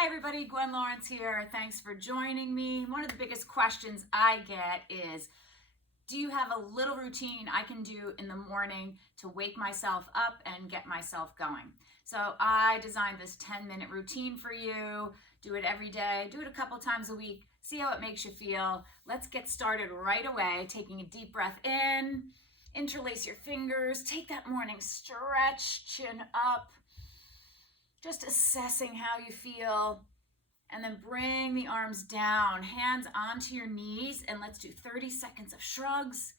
Hi everybody, Gwen Lawrence here. Thanks for joining me. One of the biggest questions I get is, do you have a little routine I can do in the morning to wake myself up and get myself going? So I designed this 10-minute routine for you. Do it every day, do it a couple times a week, see how it makes you feel. Let's get started right away, taking a deep breath in, interlace your fingers, take that morning stretch, chin up, just assessing how you feel, and then bring the arms down, hands onto your knees, and let's do 30 seconds of shrugs.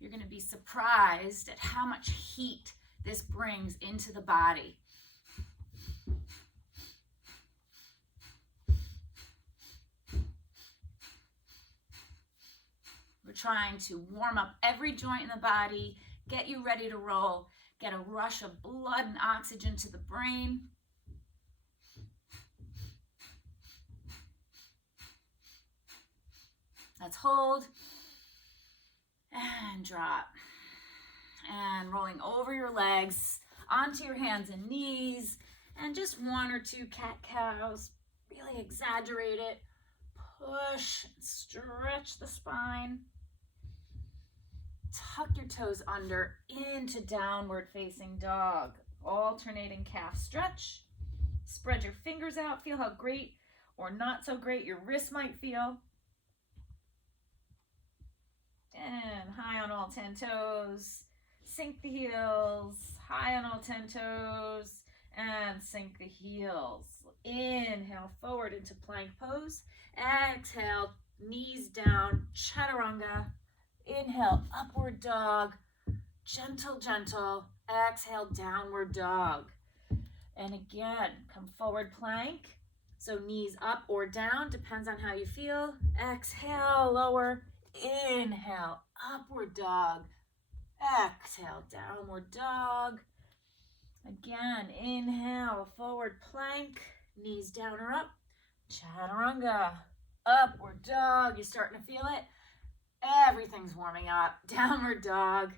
You're going to be surprised at how much heat this brings into the body. We're trying to warm up every joint in the body, get you ready to roll, get a rush of blood and oxygen to the brain. Let's hold and drop, and rolling over your legs onto your hands and knees, and just one or two cat-cows. Really exaggerate it. Push and stretch the spine. Tuck your toes under into downward facing dog. Alternating calf stretch. Spread your fingers out. Feel how great or not so great your wrists might feel. And high on all 10 toes, sink the heels, high on all 10 toes, and sink the heels. Inhale forward into plank pose. Exhale, knees down, chaturanga. Inhale, upward dog, gentle, gentle. Exhale, downward dog. And again, come forward plank. So knees up or down, depends on how you feel. Exhale, lower. Inhale, upward dog. Exhale, downward dog. Again, inhale, forward plank. Knees down or up. Chaturanga. Upward dog. You're starting to feel it? Everything's warming up. Downward dog.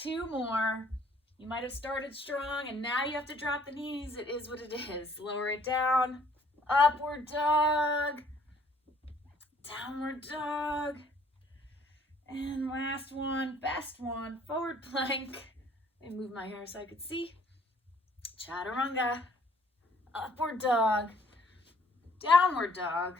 Two more. You might have started strong and now you have to drop the knees. It is what it is. Lower it down. Upward dog. Downward dog. And last one, best one, forward plank. And move my hair so I could see. Chaturanga, upward dog, downward dog.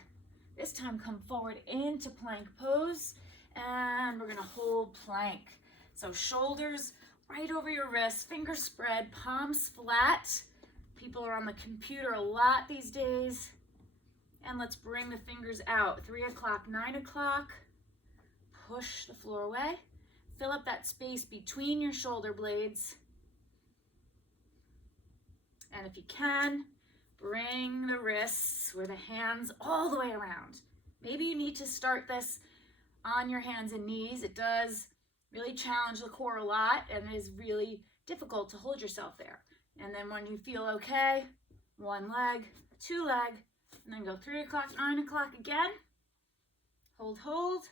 This time come forward into plank pose, and we're gonna hold plank. So shoulders right over your wrists, fingers spread, palms flat. People are on the computer a lot these days. And let's bring the fingers out. 3 o'clock, 9 o'clock. Push the floor away. Fill up that space between your shoulder blades. And if you can, bring the wrists or the hands all the way around. Maybe you need to start this on your hands and knees. It does really challenge the core a lot and it is really difficult to hold yourself there. And then when you feel okay, one leg, two leg, and then go 3 o'clock, 9 o'clock again. Hold, hold.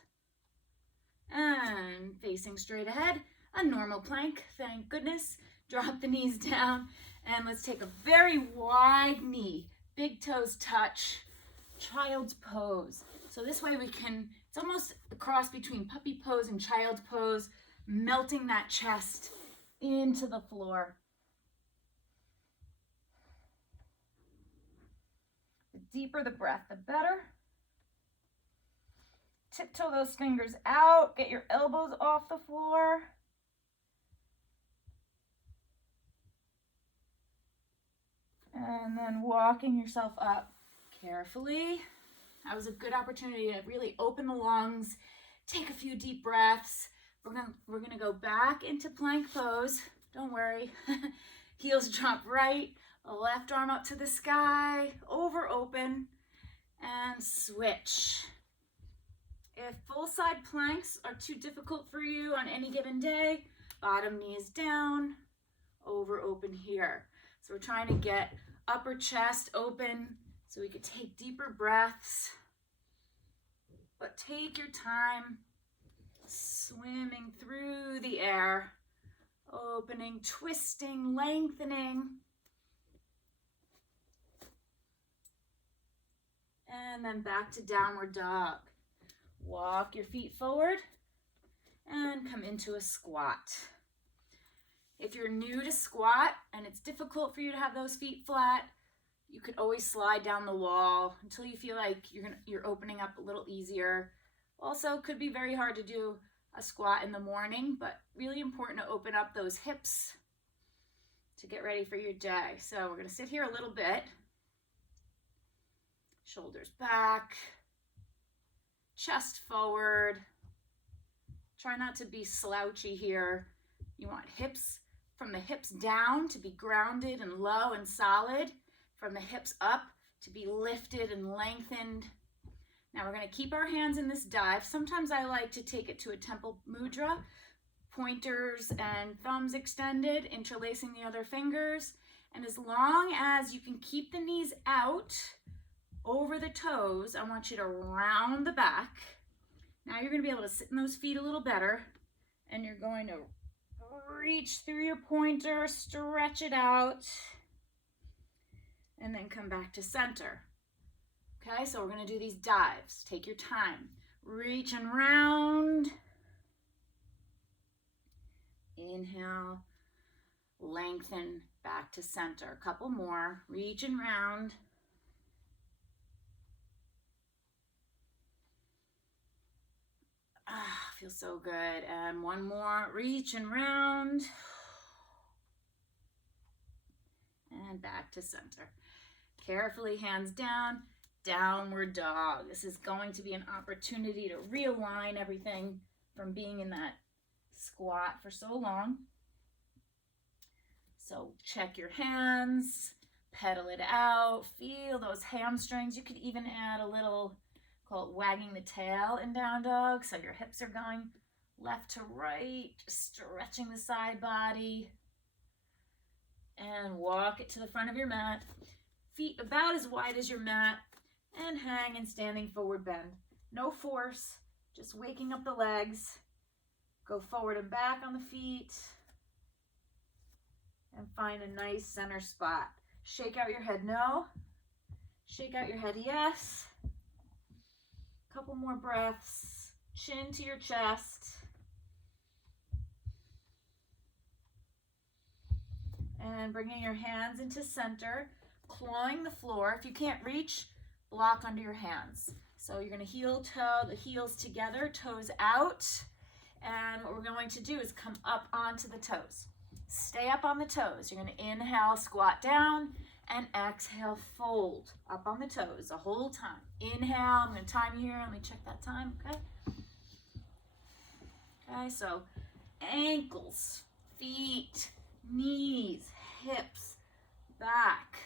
And facing straight ahead, a normal plank, thank goodness. Drop the knees down, and let's take a very wide knee. Big toes touch, child's pose. So this way we can, it's almost a cross between puppy pose and child's pose, melting that chest into the floor. The deeper the breath, the better. Tiptoe those fingers out. Get your elbows off the floor. And then walking yourself up carefully. That was a good opportunity to really open the lungs. Take a few deep breaths. We're gonna go back into plank pose. Don't worry. Heels drop right. Left arm up to the sky. Over open. And switch. If full side planks are too difficult for you on any given day, bottom knee is down, over open here. So we're trying to get upper chest open so we could take deeper breaths. But take your time, swimming through the air, opening, twisting, lengthening. And then back to downward dog. Walk your feet forward and come into a squat. If you're new to squat and it's difficult for you to have those feet flat, you could always slide down the wall until you feel like you're opening up a little easier. Also, could be very hard to do a squat in the morning, but really important to open up those hips to get ready for your day. So we're going to sit here a little bit. Shoulders back, chest forward. Try not to be slouchy here. You want hips, from the hips down to be grounded and low and solid. From the hips up to be lifted and lengthened. Now we're going to keep our hands in this dive. Sometimes I like to take it to a temple mudra, pointers and thumbs extended, interlacing the other fingers. And as long as you can keep the knees out over the toes, I want you to round the back. Now you're going to be able to sit in those feet a little better, and you're going to reach through your pointer, stretch it out, and then come back to center. Okay, so we're going to do these dives. Take your time. Reach and round. Inhale, lengthen, back to center. A couple more. Reach and round. Feels so good. And one more. Reach and round. And back to center. Carefully, hands down, downward dog. This is going to be an opportunity to realign everything from being in that squat for so long. So check your hands, pedal it out, feel those hamstrings. You could even add a little, call it wagging the tail in down dog. So your hips are going left to right, just stretching the side body. And walk it to the front of your mat. Feet about as wide as your mat, and hang in standing forward bend. No force, just waking up the legs. Go forward and back on the feet, and find a nice center spot. Shake out your head no, shake out your head yes. Couple more breaths, chin to your chest. And bringing your hands into center, clawing the floor. If you can't reach, block under your hands. So you're going to heel toe, the heels together, toes out. And what we're going to do is come up onto the toes. Stay up on the toes. You're going to inhale, squat down, and exhale, fold up on the toes the whole time. Inhale, I'm going to time you here. Let me check that time, okay? Okay, so ankles, feet, knees, hips, back.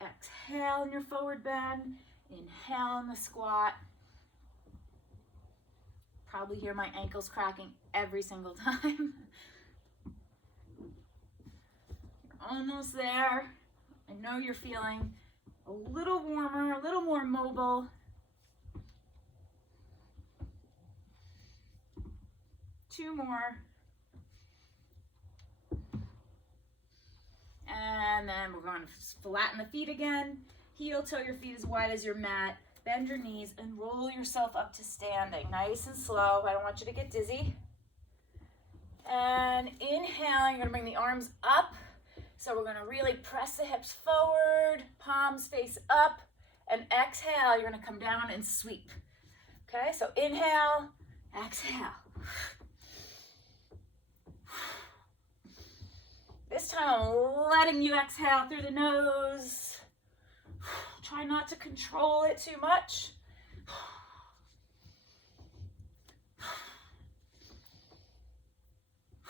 Exhale in your forward bend. Inhale in the squat. Probably hear my ankles cracking every single time. You're almost there. I know you're feeling a little warmer, a little more mobile. Two more. And then we're going to flatten the feet again. Heel toe your feet as wide as your mat. Bend your knees and roll yourself up to standing. Nice and slow. I don't want you to get dizzy. And inhale, you're going to bring the arms up. So we're going to really press the hips forward, palms face up. And exhale, you're going to come down and sweep. Okay, so inhale, exhale. This time I'm letting you exhale through the nose. Try not to control it too much. A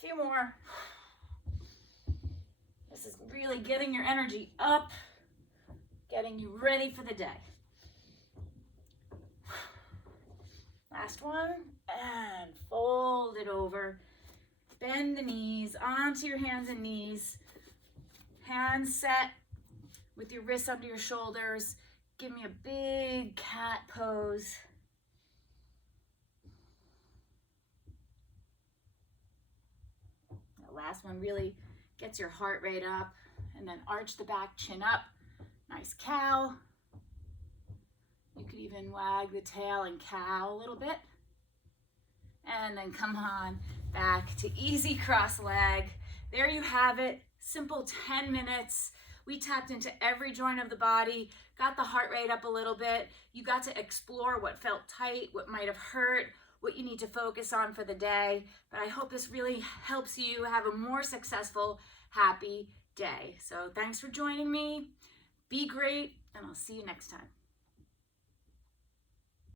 few more. This is really getting your energy up, getting you ready for the day. Last one, and fold it over. Bend the knees onto your hands and knees. Hands set with your wrists under your shoulders. Give me a big cat pose. The last one really gets your heart rate up. And then arch the back, chin up. Nice cow. You could even wag the tail and cow a little bit. And then come on back to easy cross leg. There you have it. Simple 10 minutes. We tapped into every joint of the body, got the heart rate up a little bit. You got to explore what felt tight, what might have hurt, what you need to focus on for the day. But I hope this really helps you have a more successful, happy day. So thanks for joining me. Be great, and I'll see you next time.